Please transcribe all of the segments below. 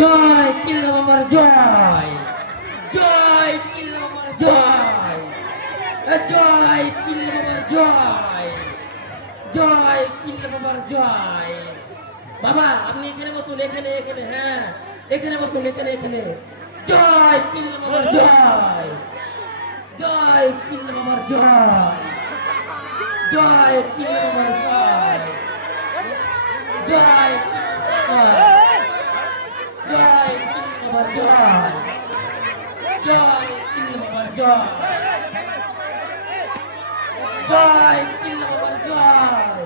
জয় কিল্লা বাবার জয়, জয় কিল্লা বাবার জয়, জয় কিল্লা বাবার জয়, জয় কিল্লা বাবার জয়। বাবা আপনি এখানে বসুন, এখানে এখানে, হ্যাঁ এখানে বসুন, এখানে এখানে। জয় কিল্লা বাবার জয়, জয় কিল্লা বাবার জয়, জয় কিল্লা বাবার জয়, জয় জয় কিল্লা বাবার জয়, জয় কিল্লা বাবার জয়, জয় কিল্লা বাবার জয়,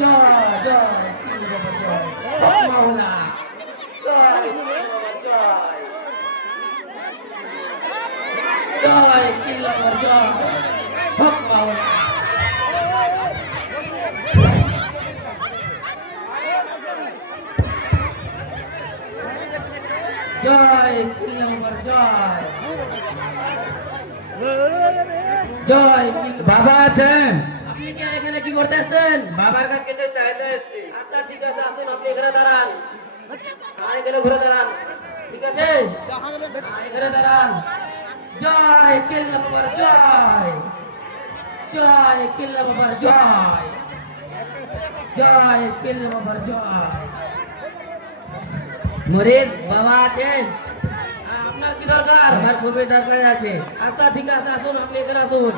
জয় জয় কিল্লা বাবার জয়। হক মাওলা, জয় কিল্লা বাবার জয়, জয় কিল্লা বাবার জয়। হক মাওলা, জয় কিল্লা বাবার জয়, জয় কিল্লা। বাবা আছেন? আপনি কি এখানে কি করতেছেন? বাবার কাছে কিছু চাইতে এসেছি। আচ্ছা ঠিক আছে, আসুন আপনি এখানে দাঁড়ান, এখানে ঘুরে দাঁড়ান, ঠিক আছে এখানে দাঁড়ান। জয় কিল্লা বাবার জয়, জয় কিল্লা বাবার জয়, জয় কিল্লা বাবার জয়। মুরিদ বাবা আছেন? আপনার কি দরকার? আমার খুবই দরকার আছে। আচ্ছা ঠিক আছে, আসুন আপনি এখানে আসুন,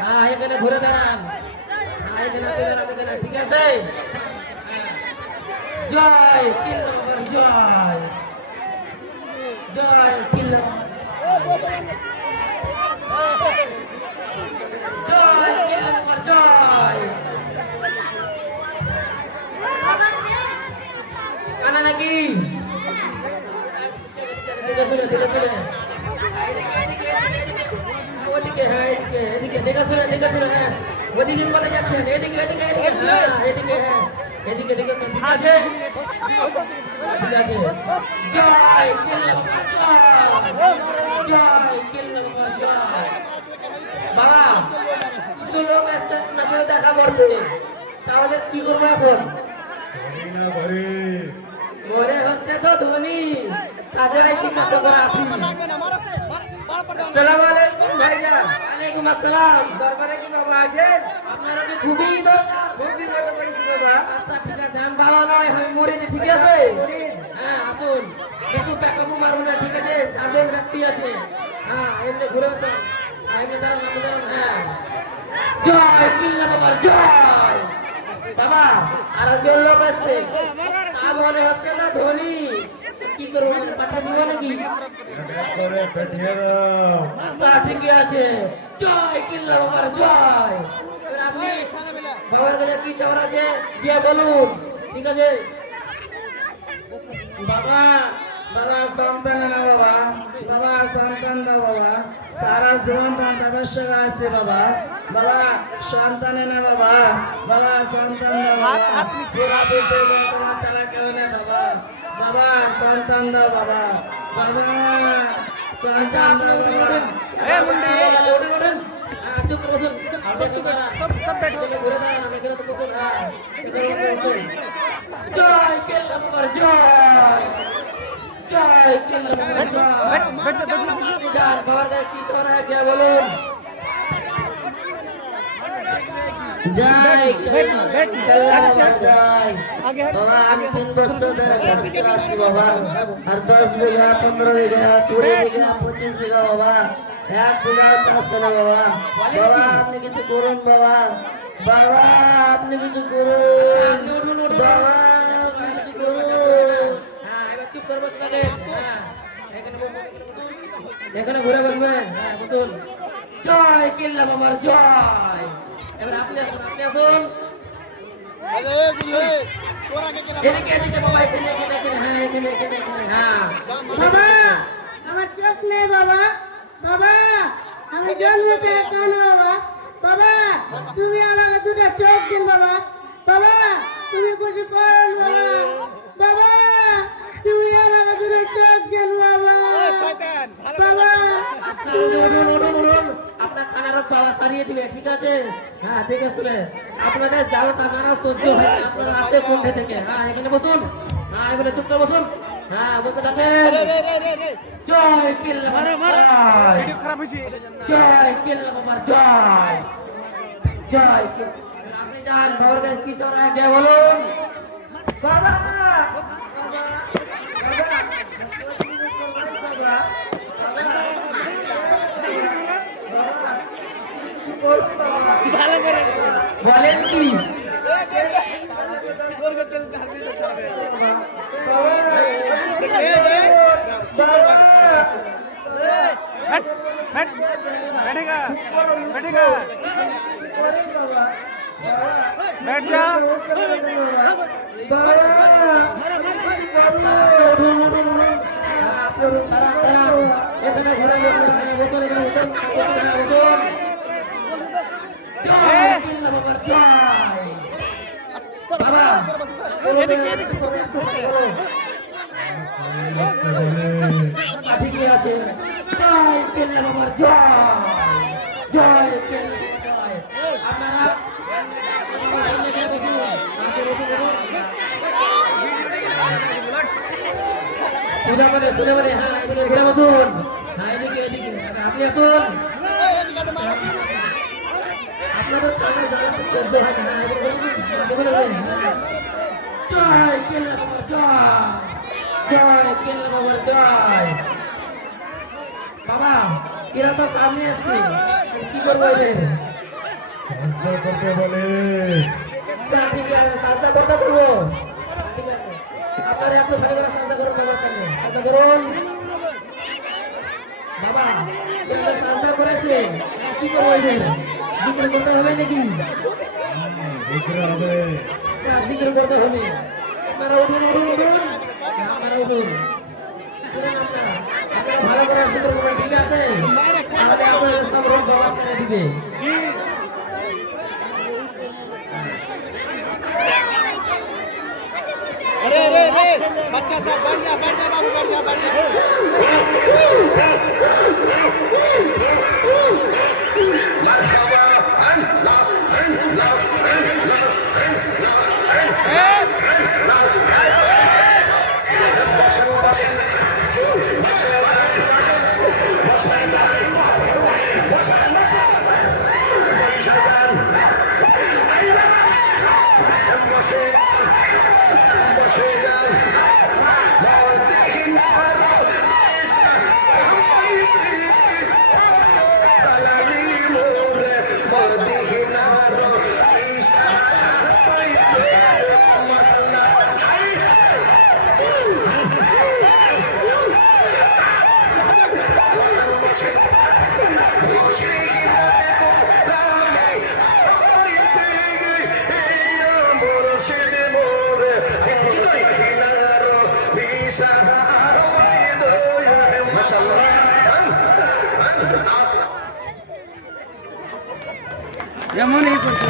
হ্যাঁ এখানে ঘুরে দাঁড়ান, এখানে ঘুরে দাঁড়ান, এখানে, ঠিক আছে। জয় কিল্লা বাবার জয়, জয় কিল্লা, জয় কিল্লা বাবার জয়। কানা নাকি? দেখে শুনে, দেখে শুনে, এদিকে এদিকে এদিকে এদিকে, ওদিকে, হ্যাঁ এদিকে এদিকে, দেখে শুনে, দেখে শুনে, হ্যাঁ ওদিকে কোথায় যাচ্ছেন? এদিকে এদিকে এদিকে, হ্যাঁ এদিকে, হ্যাঁ এদিকে দেখে শুনে, ঠিক আছে ঠিক আছে। জয় কিল্লা বাবার জয়, জয় কিল্লা বাবার জয়। বাবা কিছু লোক আসছে আপনার সাথে দেখা করতে, তাহলে কি করবো এখন? ঘরে হচ্ছে তো ধনী, তাদের জিজ্ঞাসা করে আসি। আসসালামু আলাইকুম ভাইজান। ওয়ালাইকুম আসসালাম। দরবারে কি বাবা আছেন? আপনার ওকে খুবই দরকার। খুব বিপদে পড়েছি বাবা। আচ্ছা ঠিক আছে, আমি বাবা নয়, আমি মরিদ, ঠিক আছে হ্যাঁ আসুন, বেশি টাকামু মারবো না, ঠিক আছে, চারজন ব্যক্তি আছে, হ্যাঁ এমনি ঘুরে আসুন, এমনি দাঁড়ান, আপনি দাঁড়ান, হ্যাঁ। জয় কিল্লা বাবার জয়। বাবা আর একজন লোক আসছে, তা মনে হচ্ছে না ধনী, কি করবো পাঠা দিব নাকি? করে পেটিয়ে দাও। আচ্ছা ঠিকই আছে। জয় কিল্লা বাবার জয়। এবার আপনি বাবার কাছে কি চাওয়ার আছে দিয়ে বলুন, ঠিক আছে। বাবা বাবা সন্তান না বাবা, বাবা সন্তান দাও বাবা, সারা জীবন তপস্যা আছে বাবা, বাবা সন্তান না বাবা, বাবা সন্তান দাও বাবা, পুরা বিশ্বে তোমার ছাড়া কেউ নেই বাবা, বাবা সন্তান দাও বাবা, বাবা আচ্ছা সন্তান আপনি দাও উঠুন, বাবা। উঠুন, উঠুন, উঠুন। চুপ করে বসুন, এদিকে ঘুরে দাঁড়ান, এখানে তো বসুন, হ্যাঁ, এখানে বসুন। জয় কিল্লা বাবার জয়, জয় কিল্লা বাবার জয়। আপনি যান, বাবার কাছে কি চাওয়ার আছে দিয়ে বলুন। জয় কিল্লা বাবার জয়। বাবা আমি 3 বছর ধরে কাজ করে আসছি বাবা, আর 10 বিঘা 15 বিঘা 20 বিঘা 25 বিঘা বাবা, 1 বিঘা চাষ না বাবা, বাবা আপনি কিছু করুন বাবা, বাবা আপনি কিছু করুন, বাবা আপনি কিছু করুন। হ্যাঁ এবার চুপ করে বসে থাকেন, হ্যাঁ এখানে বসুন, এখানে বসুন, এখানে ঘুরে বসবেন, হ্যাঁ বসুন। জয় কিল্লা বাবার জয়। এবার আপনি আসুন, আপনি আসুন, এদিকে এদিকে বাবা, এখানে এখানে এখানে, হ্যাঁ এখানে এখানে এখানে, হ্যাঁ। বাবা আমার চোখ নেই বাবা, বাবা আমি জন্ম থেকে কান বাবা, বাবা তুমি আমাকে দুটো চোখ দিন বাবা, বাবা তুমি কিছু করুন বাবা, বাবা তুমি আমাকে দুটো চোখ দিন বাবা, বাবা আচ্ছা, উঠুন, উঠুন, উঠুন। আপনার কানার বাবা সারিয়ে দিবে, ঠিক আছে, হ্যাঁ ঠিক আছে। আপনাদের জ্বালা তামারা সহ্য হয় না, আপনারা আসে কোন থেকে, হ্যাঁ এখানে বসুন, হ্যাঁ এবারে চুপ করে বসুন। হ্যাঁ বসে থাকেন। জয় কিল্লা বাবার জয়। জয় কিল্লা বাবার জয়। জয় আপনি যান বাবার কাছে কি চান আগে বলুন। বাবা বলেন কি बैठेगा बैठेगा बैठ जा এখানে ঘরে বসুন এখানে বসুন জয় কিল্লা বাবার জয়। বাবা ঠিকই আছে। জয় কিল্লা বাবার জয়। জয় কিল্লা বাবার জয়। আপনারা সুলে বলে হ্যাঁ এদিকে ঘুরে বসুন। হ্যাঁ এদিকে এদিকে আপনি আসুন। আপনাদের সহ্য হয় না। জয় কিল্লা বাবার জয়। জয় কিল্লা বাবার জয়। বাবা এরা তো সামনে আসছে কি করবো এদের? ঠিক আছে সাজদা করতে বলবো। ঠিক আছে আপনারা একটু ভালো করে সাজদা করুন বাবার সামনে। সাজদা করুন বাবা এরা সাজদা করেছে কি করবো এদের? জিকির করতে হবে নাকি? জিকির করতে হবে। আপনারা উঠুন উঠুন উঠুন আপনারা উঠুন আপনারা ভালো করে জিকির করবেন। ঠিক আছে তাহলে আপনাদের সব রোগ বাবা ছেড়ে দিবে। अरे अरे अरे बच्चा साहब बैठ जा बाबू बैठ जा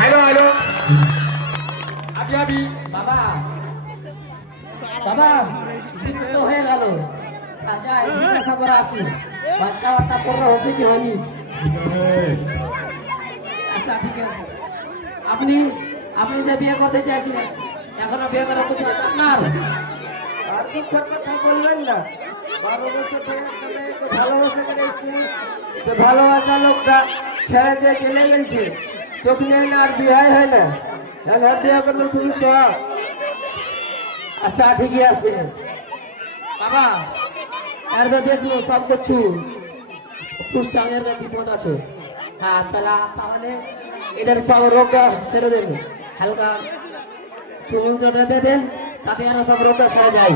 हेलो हेलो अभी अभी बाबा बाबा জিজ্ঞেস তো হয়ে গেল। আচ্ছা জিজ্ঞাসা করা আছে বাচ্চা বাচ্চা পড়া হচ্ছে কি হয়নি? আচ্ছা ঠিক আছে আপনি আপনি যে বিয়ে করতে চাইছিলেন এখনো বিয়ে করার কিছু আছে আপনার? আর দুঃখের কথা বললেন না। 12 বছর থেকে ভালোবাসা করে সে ভালোবাসা লোকটা ছেড়ে দিয়ে চলে গেছে। চোখ নেই না আর বিয়ে হয় না। এখন বিয়ে করলে তুমি সব আচ্ছা ঠিকই আছে বাবা এর তো দেখলো সব কিছু পুষ্টাঙ্গের বিপদ আছে। হ্যাঁ তাহলে এদের সব রোগটা ছেড়ে দেবে। হালকা চুন চটাতে দেন তাতে আর সব রোগটা সেরে যায়।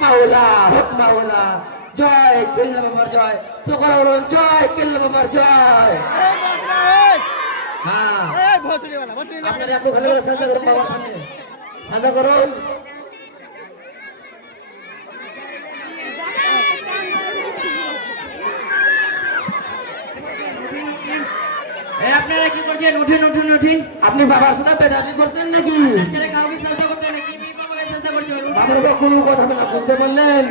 মাওলা হক মাওলা জয় কিল্লা বাবার জয়। সকলে বলুন জয় কিল্লা বাবার জয়। হ্যাঁ আপনারা একটু ভালো করে সাজা করুন বাবার সামনে। সাজা করুন। আপনারা কি করছেন? উঠেন উঠেন উঠেন। আপনি বাবার সাথে বেদাবি করছেন নাকি? ছেলে কাউকে সাজা করতে নাকি বাবাকে সাজা করছেন? বাবার কোনো কথা না বুঝতে পারলেন?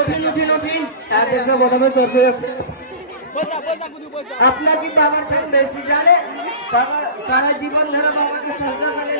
উঠেন উঠেন উঠেন। আর দেখো প্রথমে চলতে আছে। আপনার কি বাবার ঠান বেশি জানে? সারা জীবন ধরে বাবাকে শ্রদ্ধা করে